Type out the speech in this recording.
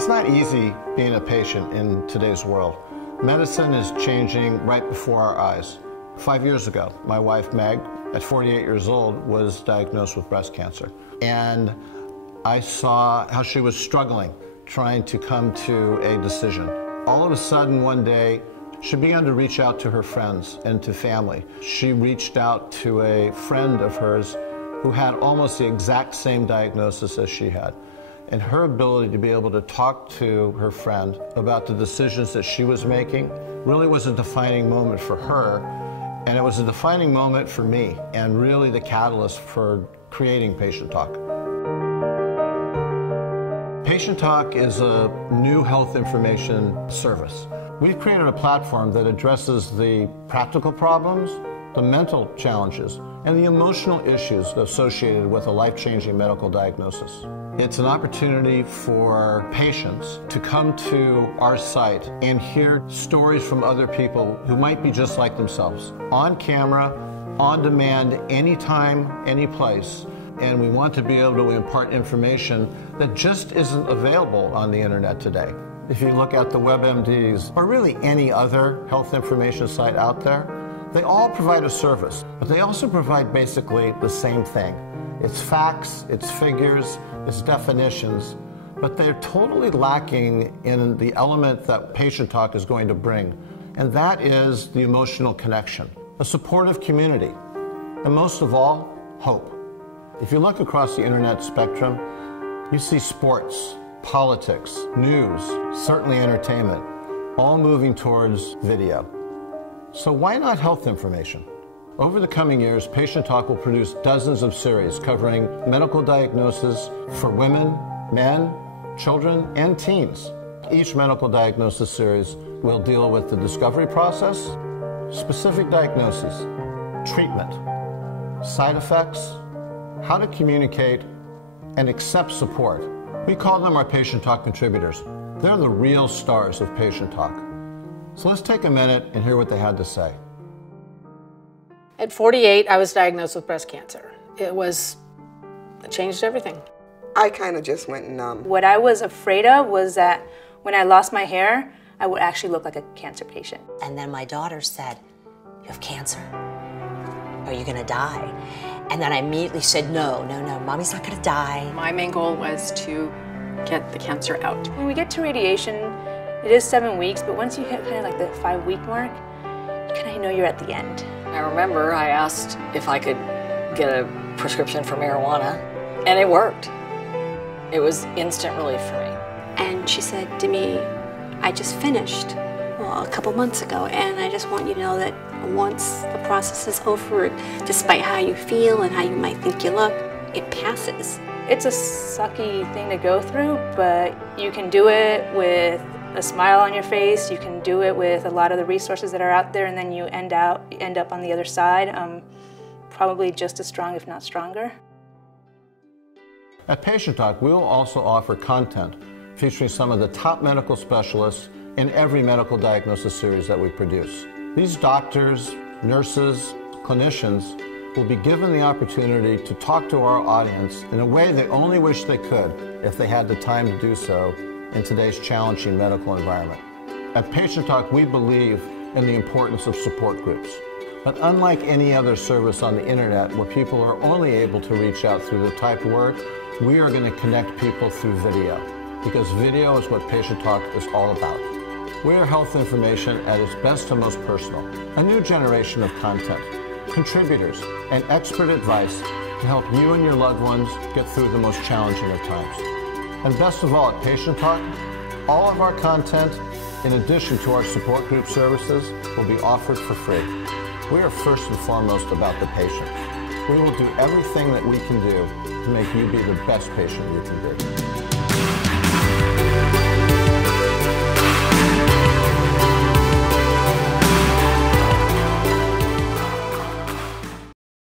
It's not easy being a patient in today's world. Medicine is changing right before our eyes. 5 years ago, my wife Meg, at 48 years old, was diagnosed with breast cancer. And I saw how she was struggling, trying to come to a decision. All of a sudden, one day, she began to reach out to her friends and to family. She reached out to a friend of hers who had almost the exact same diagnosis as she had. And her ability to be able to talk to her friend about the decisions that she was making really was a defining moment for her. And it was a defining moment for me, and really the catalyst for creating Patient Talk. Patient Talk is a new health information service. We've created a platform that addresses the practical problems, the mental challenges, and the emotional issues associated with a life-changing medical diagnosis. It's an opportunity for patients to come to our site and hear stories from other people who might be just like themselves, on camera, on demand, anytime, any place. And we want to be able to impart information that just isn't available on the internet today. If you look at the WebMDs, or really any other health information site out there, they all provide a service, but they also provide basically the same thing. It's facts, it's figures, it's definitions, but they're totally lacking in the element that Patient Talk is going to bring, and that is the emotional connection, a supportive community, and most of all, hope. If you look across the internet spectrum, you see sports, politics, news, certainly entertainment, all moving towards video. So why not health information? Over the coming years, Patient Talk will produce dozens of series covering medical diagnosis for women, men, children, and teens. Each medical diagnosis series will deal with the discovery process, specific diagnosis, treatment, side effects, how to communicate, and accept support. We call them our Patient Talk contributors. They're the real stars of Patient Talk. So let's take a minute and hear what they had to say. At 48, I was diagnosed with breast cancer. It changed everything. I kind of just went numb. What I was afraid of was that when I lost my hair, I would actually look like a cancer patient. And then my daughter said, "You have cancer. Are you gonna die?" And then I immediately said, no, mommy's not gonna die. My main goal was to get the cancer out. When we get to radiation, it is 7 weeks, but once you hit kind of like the 5-week mark, you kind of know you're at the end. I remember I asked if I could get a prescription for marijuana, and it worked. It was instant relief for me. And she said to me, "I just finished, a couple months ago, and I just want you to know that once the process is over, despite how you feel and how you might think you look, it passes." It's a sucky thing to go through, but you can do it with a smile on your face. You can do it with a lot of the resources that are out there, and then you end up on the other side, probably just as strong, if not stronger. At Patient Talk, we will also offer content featuring some of the top medical specialists in every medical diagnosis series that we produce. These doctors, nurses, clinicians will be given the opportunity to talk to our audience in a way they only wish they could if they had the time to do so in today's challenging medical environment. At Patient Talk, we believe in the importance of support groups. But unlike any other service on the internet where people are only able to reach out through the typed word, we are going to connect people through video, because video is what Patient Talk is all about. We are health information at its best and most personal, a new generation of content, contributors, and expert advice to help you and your loved ones get through the most challenging of times. And best of all, at Patient Talk, all of our content, in addition to our support group services, will be offered for free. We are first and foremost about the patient. We will do everything that we can do to make you be the best patient you can be.